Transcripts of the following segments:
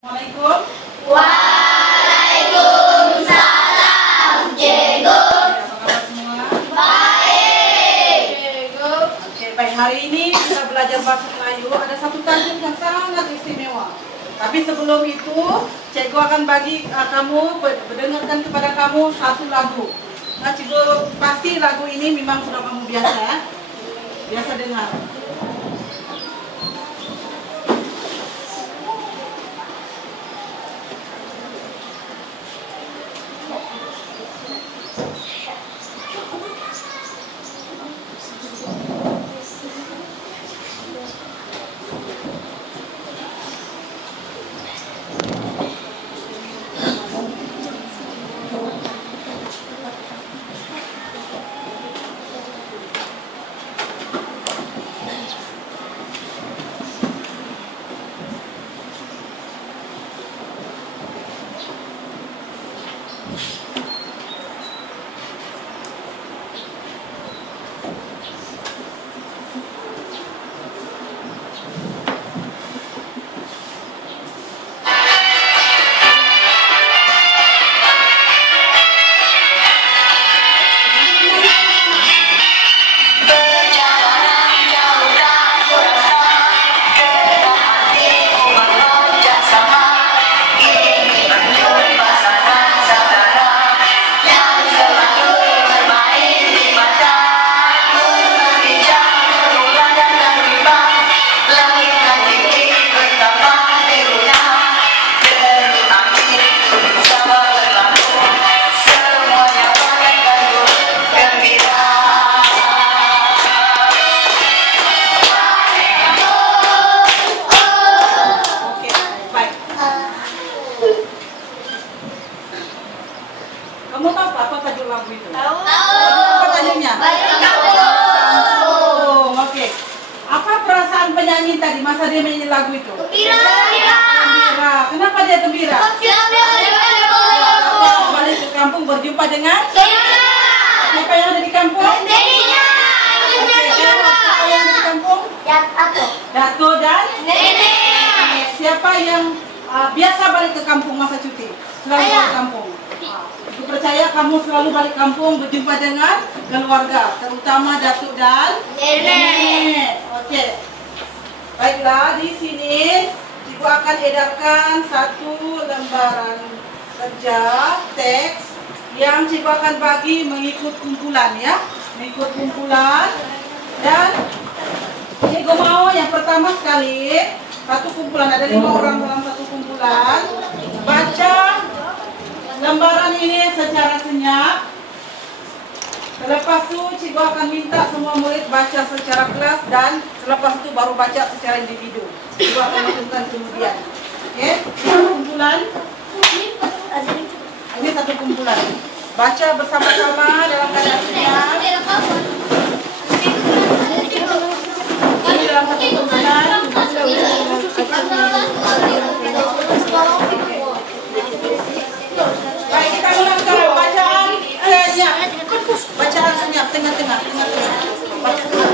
Assalamualaikum. Waalaikumsalam, Cikgu. Selamat semua. Baik, Cikgu. Oke, baik. Hari ini kita belajar bahasa Melayu. Ada satu tajuk yang sangat istimewa. Tapi sebelum itu, Cikgu akan bagi kamu mendengarkan kepada kamu satu lagu. Nah, Cikgu pasti lagu ini memang sudah kamu biasa ya. Biasa dengar. Kamu tahu apa tajuk lagu itu? Tahu. Apa tajuknya? Balik kampung. Oke. Apa perasaan penyanyi tadi masa dia menyanyi lagu itu? Gembira. Kenapa dia gembira? Balik ke kampung berjumpa dengan siapa yang ada di kampung? Neneknya. Siapa yang ada di kampung? Dato dan Nenek. siapa yang biasa balik ke kampung masa cuti? Selalu Saya. balik kampung. Aku percaya kamu selalu balik kampung berjumpa dengan keluarga, terutama datuk dan Nenek. Oke. Baiklah, di sini Ibu akan edarkan satu lembaran kerja teks yang Ibu akan bagi mengikut kumpulan ya, mengikut kumpulan. Dan Ibu mau yang pertama sekali satu kumpulan, ada 5 orang dalam satu kumpulan, baca lembaran ini secara senyap. Selepas itu Cikgu akan minta semua murid baca secara kelas dan selepas itu baru baca secara individu. Cikgu akan lakukan kemudian. Oke, satu kumpulan. Ini satu kumpulan. Baca bersama-sama dalam keadaan senyap. Ini dalam satu kumpulan. Baik, kita ulang sekarang bacaan senyap. Bacaan senyap, tengah-tengah. Baca senyap.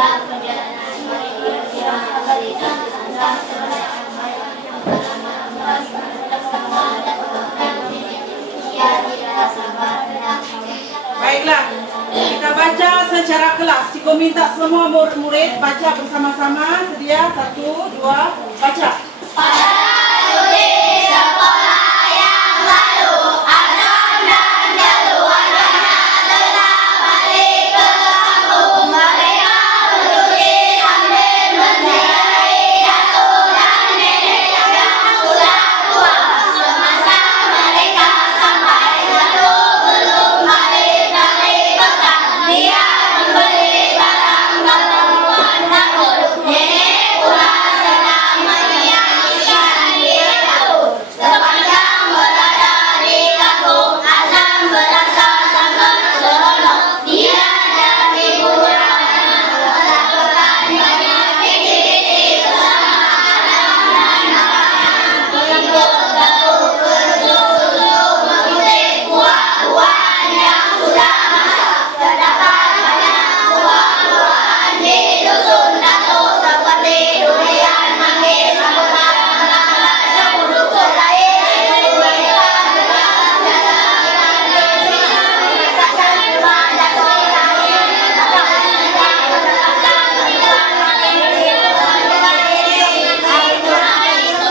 dalam perjalanan maritim yang berikan azam kebenaran yang bersama dan ia tidak sabar dan Baiklah, kita baca secara kelas. Cikgu minta semua murid-murid baca bersama-sama. Sedia? 1, 2, baca. pada studi sekolah yang lalu Adam dan keluarganya telah balik ke kampung. Mereka berdiri sambil menziarahi datuk dan nenek yang sudah tua. Semasa mereka sampai, datuk belum balik dari bekal. Dia membeli barang keperluan dapur. Nenek pula sedang menyiapkan di dapur. Sepanjang berada di kampung, Azam berasa sangat seronok. Dia dan ibu melakukan banyak aktiviti bersama Adam dan Abang. Untuk dapur untuk mengutip buah-buahan yang sudah masak. Terdapat banyak buah-buahan di dusun Datuk seperti durian, manggis, rambutan, kelapa, jambu, serai, mereka sedang dalam kacang rumah Datuk lahir. Dapat yang berdasarkan ribuan kali dengan ini. Air itu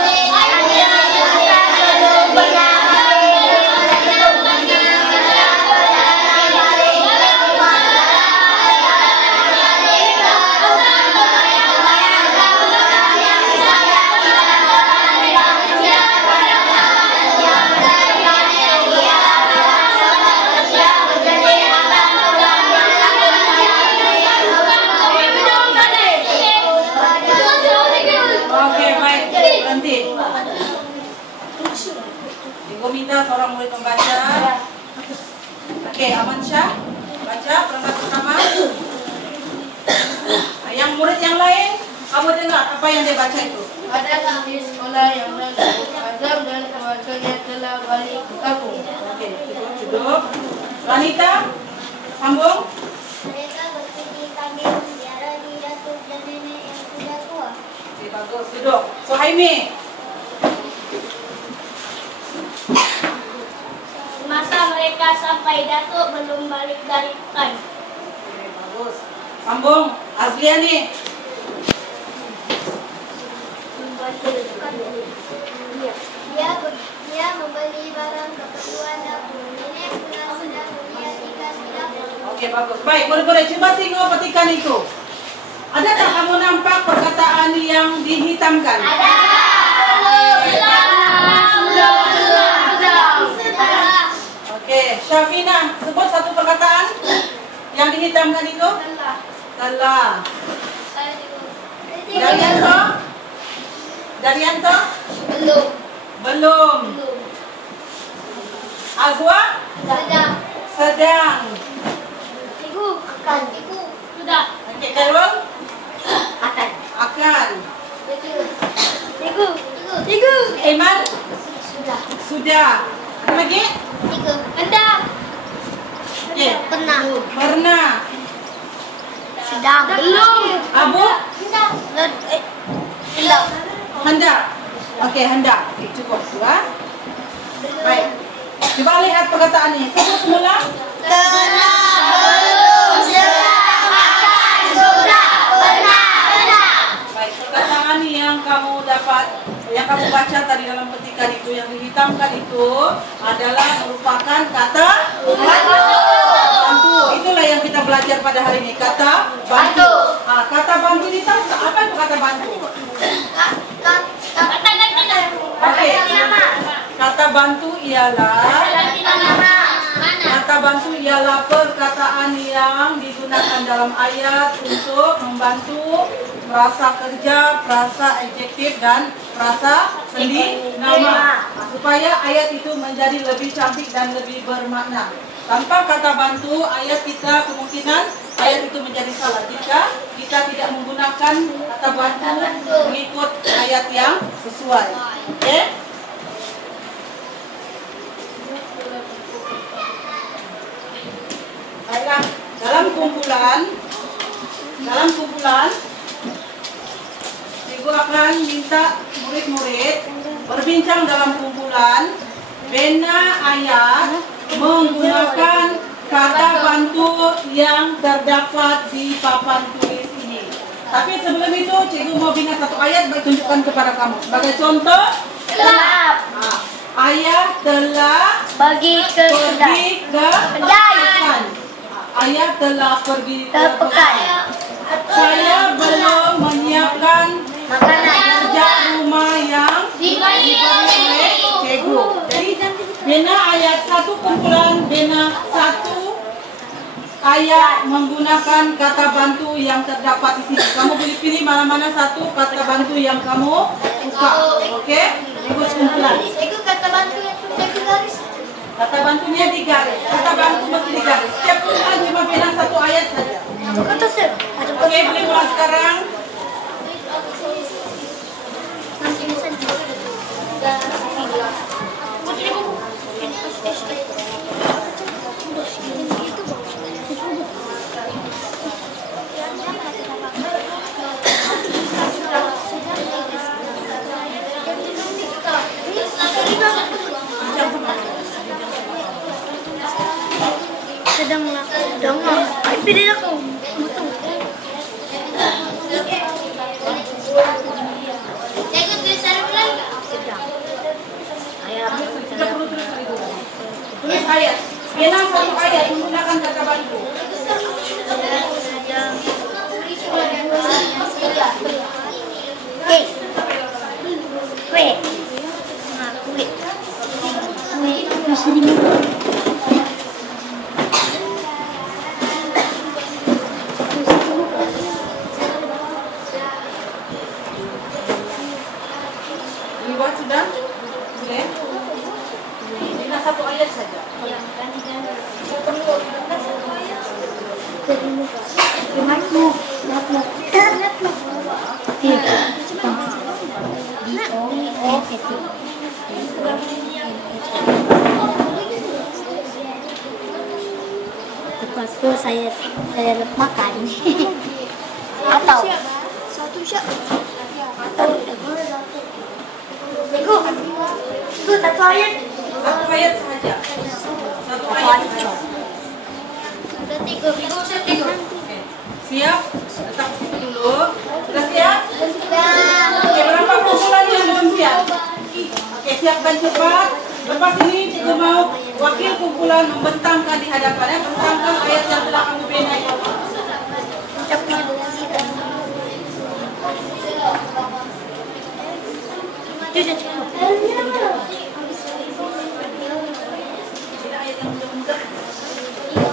belum pernah Oke, baik. Berhenti. Cikgu minta seorang murid membaca. Oke, Aman Syah. Baca perangkat pertama. Yang murid yang lain, kamu dengar apa yang dia baca itu? Pada di sekolah yang lalu, Azam dan keluarganya telah balik ke kampung. Oke, duduk. Wanita, sambung. Mereka berpergi sambil menziarahi datuk dan nenek yang sudah tua. Oke, bagus. Duduk. Suhaimi. Semasa mereka sampai, datuk belum balik dari hutan. Oke, bagus. Sambung. Azliani. Dia membeli barang keperluan dapur. Nenek pula sedang melihat di dapur. Oke, bagus. Baik, murid-murid, coba tengok petikan itu. Adakah kamu nampak perkataan yang dihitamkan? Ada. Oke, Syafina, sebut satu perkataan yang dihitamkan itu. Telah. Daryanto? Daryanto? Belum. Belum. Azwa? Sedang. Sedang. Ibu. Akan. Ibu. Sudah. Oke, Khairul? Akan. Akan. Tiga. Tiga. Iman? Sudah. Sudah. Apa lagi? Tiga. Hendak. Oke. Pernah. Pernah. Sedang. Belum. Abu? Hendak. Hendak. Oke, hendak. Oke, cukup. Dua. Baik. Coba lihat perkataan ini. Sebut semula. Telah. Belum. Sedang. Akan. Sudah. Pernah. Hendak. Baik, perkataan yang kamu dapat, yang kamu baca tadi dalam petikan itu, yang dihitamkan itu adalah merupakan kata bantu. Itulah yang kita belajar pada hari ini, kata bantu. Kata bantu ini tahu tak? Apa itu kata bantu? Oke. Kata bantu ialah perkataan yang digunakan dalam ayat untuk membantu frasa kerja, frasa adjektif dan frasa sendi nama, supaya ayat itu menjadi lebih cantik dan lebih bermakna. Tanpa kata bantu, ayat kita kemungkinan ayat itu menjadi salah jika kita tidak menggunakan kata bantu mengikut ayat yang sesuai. Oke? Baiklah, dalam kumpulan dalam kumpulan, Ibu akan minta murid-murid berbincang dalam kumpulan. Bina ayat menggunakan kata bantu yang terdapat di papan tulis ini. Tapi sebelum itu, cikgu mau bina satu ayat baik tunjukkan kepada kamu. Sebagai contoh, Telah ayah telah pergi ke pergi ke pekan. Ayah telah pergi ke pekan. Saya belum menyiapkan kerja rumah yang diberi oleh cikgu. Jadi bina ayat satu kumpulan, bina satu ayat menggunakan kata bantu yang terdapat di sini. Kamu pilih mana-mana satu kata bantu yang kamu suka. Oke? Ikut kumpulan. Itu kata bantu yang sudah digaris. Kata bantunya digaris. Kata bantu mesti digaris. Setiap kumpulan cuma bina satu ayat saja. Kata sih. Oke, boleh mulai sekarang. Sedang pilih aku. Tulis ayat. Bina satu ayat menggunakan kata bantu. Dibuat sudah? Boleh? Bina satu ayat saja. Lepas itu saya makan atau satu syak atau itu satu ayat saja. Satu ayat saja. tiga. Siap? Letak situ dulu. Sudah siap? Oke, berapa kumpulan yang belum siap? Oke, siapkan cepat. Lepas ini cikgu mau wakil kumpulan membentangkan di hadapannya, bentangkan ayat yang telah kamu bina itu.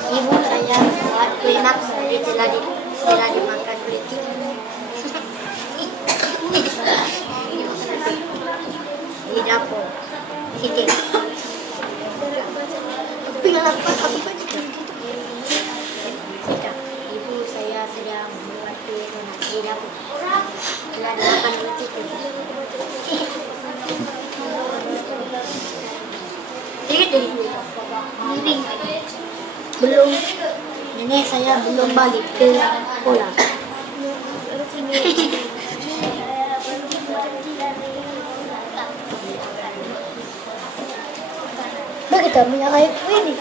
Ibu saya buat kue nak telah dimakan kulit di dapur sini. Ibu saya sedang membuat kue nak di dapur telah dimakan kulit itu. Belum, nenek saya belum balik ke sekolah. Begitu banyak kayak ini.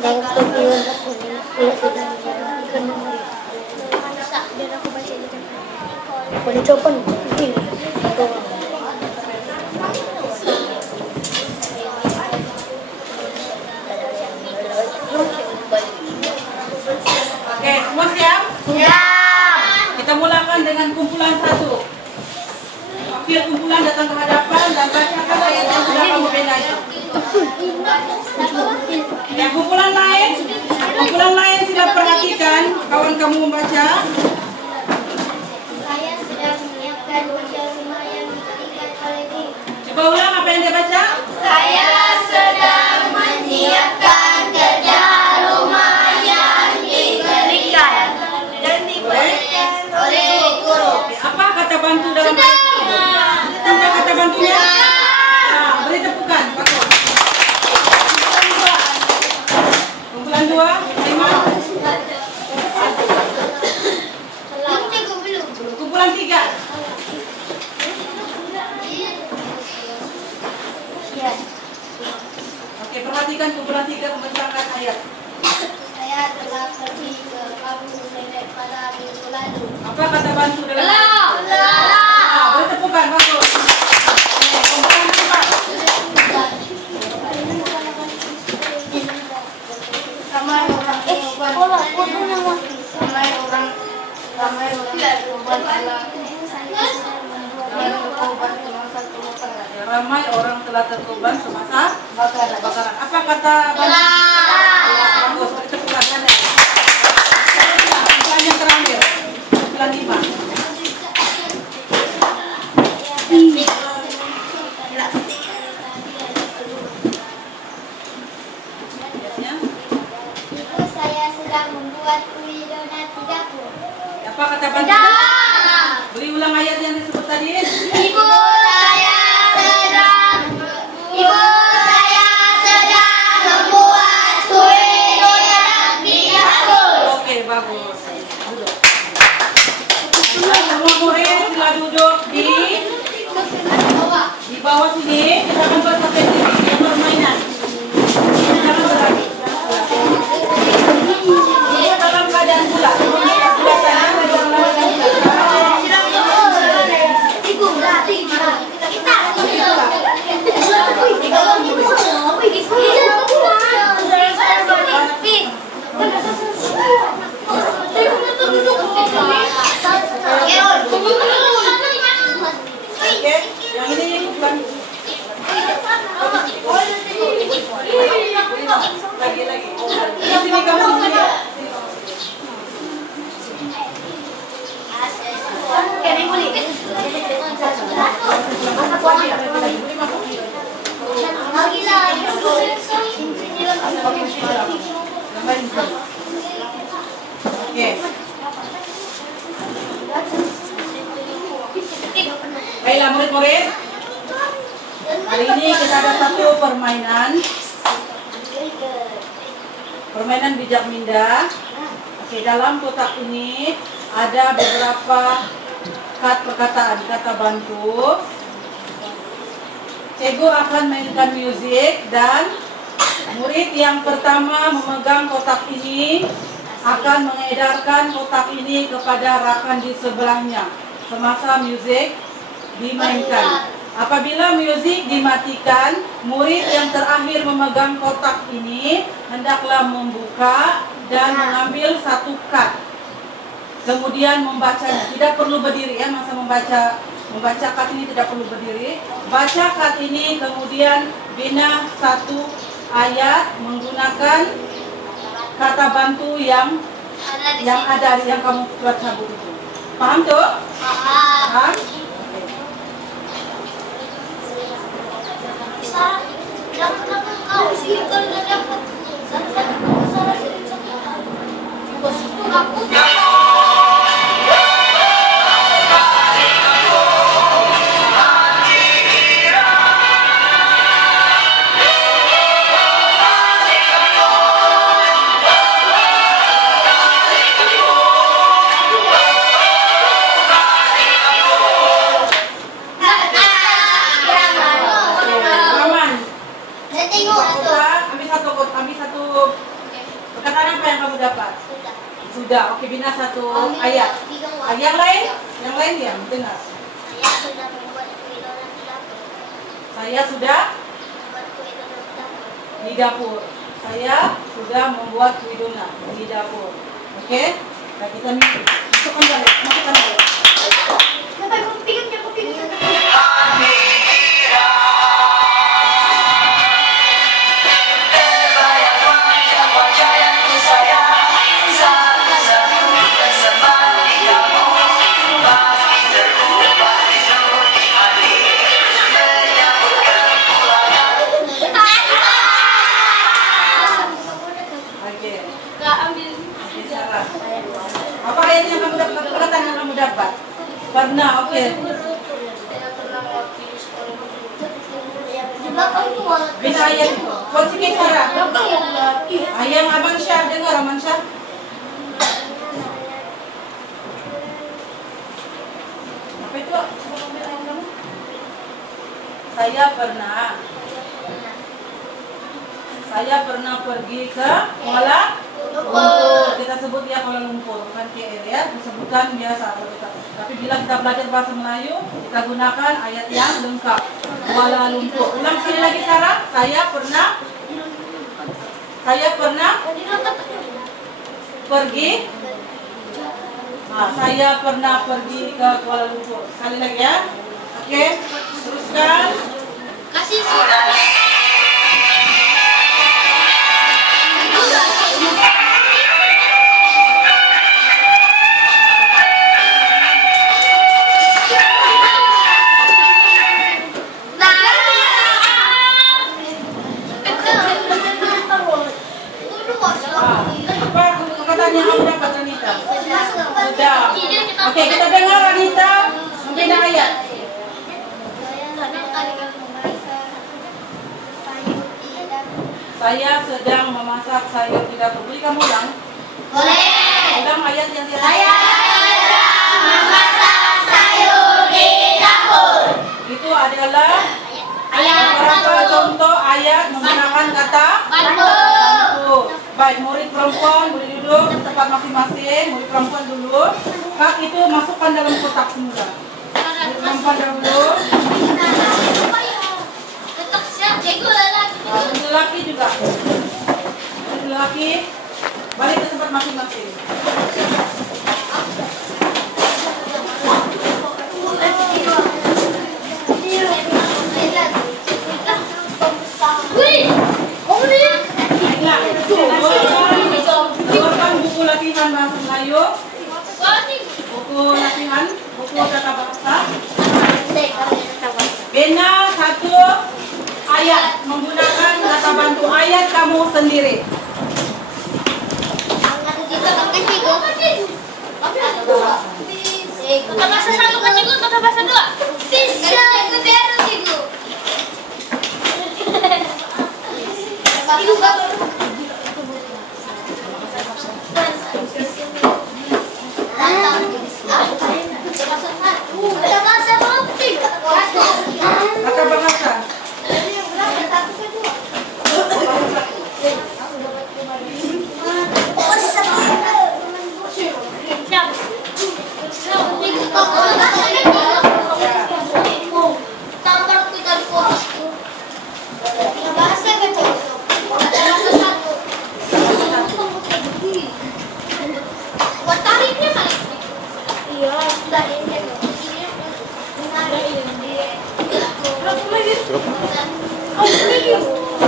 Dan kemudian aku sudah kena. Dan aku baca di sana. Boleh coba ini. Oke, semua siap? Siap. Kita mulakan dengan kumpulan satu. Wakil kumpulan datang ke hadapan dan bacakan ayat yang sudah kamu bina itu. Yang kumpulan lain sila perhatikan kawan kamu membaca. Saya sedang menyiapkan kerja rumah yang diberikan olehku. Coba ulang apa yang dia baca. Saya sedang menyiapkan kerja rumah yang diberikan dan diberikan oleh guru. Apa kata bantu dalam ayat itu? Apa kata bantunya? Nah, beri tepukan. Kumpulan dua, Iman. bantu dalam beri tepukan, bagus. Komponen apa? Ramai orang Ramai orang telah terkorban semasa bakaran. Apa kata bantu? Bagus, beri tepukan kan ya. Yang terakhir, 95. Ibu saya sedang membuat kue donat di dapur. Apa kata bantu? Beri ulang ayat yang disebut tadi. Ibu saya sedang membuat kue donat di dapur. Oke, bagus. Duduk. Semua murid sila duduk di bawah sini. Kita akan buat pakai permainan. Jangan berlari. Kita dalam keadaan pula. Yang ini bukan lagi. Di sini kamu di sini. Oke. Baiklah murid-murid. Hari ini kita ada satu permainan. Permainan bijak minda. Oke, dalam kotak ini ada beberapa perkataan, kata bantu. Cikgu akan mainkan musik dan murid yang pertama memegang kotak ini akan mengedarkan kotak ini kepada rakan di sebelahnya semasa musik dimainkan. Apabila musik dimatikan, murid yang terakhir memegang kotak ini hendaklah membuka dan mengambil satu kad. Kemudian membacanya. Tidak perlu berdiri ya, masa membaca kad ini tidak perlu berdiri. Baca kad ini, kemudian bina satu ayat menggunakan kata bantu yang ada yang kamu buat cabut itu. Paham tuh? Paham? Ambil satu perkataan apa yang kamu dapat? Sudah. Oke, bina satu ayat. Yang lain ya, dengar. Saya sudah di dapur. Saya sudah membuat kue donat di dapur. Oke? Nah, kita masukkan balik. Apa ayat yang kamu dapat? Perkataan yang kamu dapat? Pernah, oke. Bina ayat itu. Kunci Sarah. Ayat Abang Syah, dengar Abang Syah. Apa itu? Saya pernah pergi ke Kuala Lumpur. Kita sebut ya Kuala Lumpur, bukan KL ya. ayat disebutkan biasa. Tapi bila kita belajar bahasa Melayu, kita gunakan ayat yang lengkap. Kuala Lumpur. Ulang sekali lagi Sarah. Saya pernah pergi. Saya pernah pergi ke Kuala Lumpur. Sekali lagi ya. Oke, teruskan. Kasih sudah. Apa katanya kamu dapat Anita? Sudah. Oke, kita dengar Anita membina ayat. Saya sedang memasak sayur di dapur. Boleh kamu ulang? Boleh. Ulang ayat yang dia. Saya sedang memasak sayur di dapur. Itu adalah Ayat beberapa contoh ayat menggunakan kata bantu. Baik, murid perempuan boleh duduk di tempat masing-masing. Murid perempuan dulu. Kak itu masukkan dalam kotak semula. Murid perempuan dahulu. Murid lelaki juga. Murid lelaki balik ke tempat masing-masing. Baiklah, buku latihan bahasa Melayu, buku latihan, buku tata bahasa. Bina satu ayat menggunakan kata bantu ayat kamu sendiri. Kata bahasa satu kan cikgu, kata bahasa dua. Bisa, itu baru cikgu. Kata bahasa.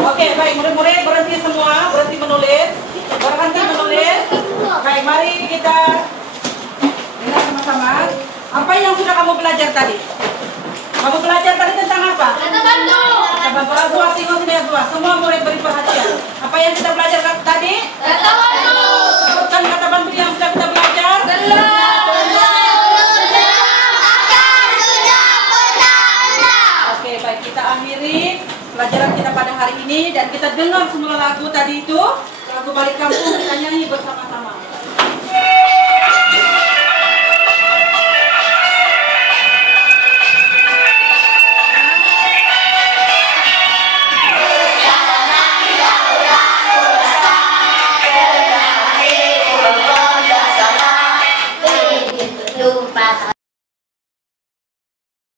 Oke, baik, murid-murid berhenti semua, berhenti menulis. Baik, mari kita dengar sama-sama. Apa yang sudah kamu belajar tadi? Kamu belajar tadi tentang apa? Kata bantu. Kata bantu, tengok sini dua. Semua murid beri perhatian. Apa yang kita belajar tadi? Kata bantu. Bukan kata bantu yang sudah kita belajar? Oke, baik, kita akhiri pelajaran kita pada hari ini dan kita dengar semua lagu tadi itu, lagu Balik Kampung, kita nyanyi bersama-sama. Lupa.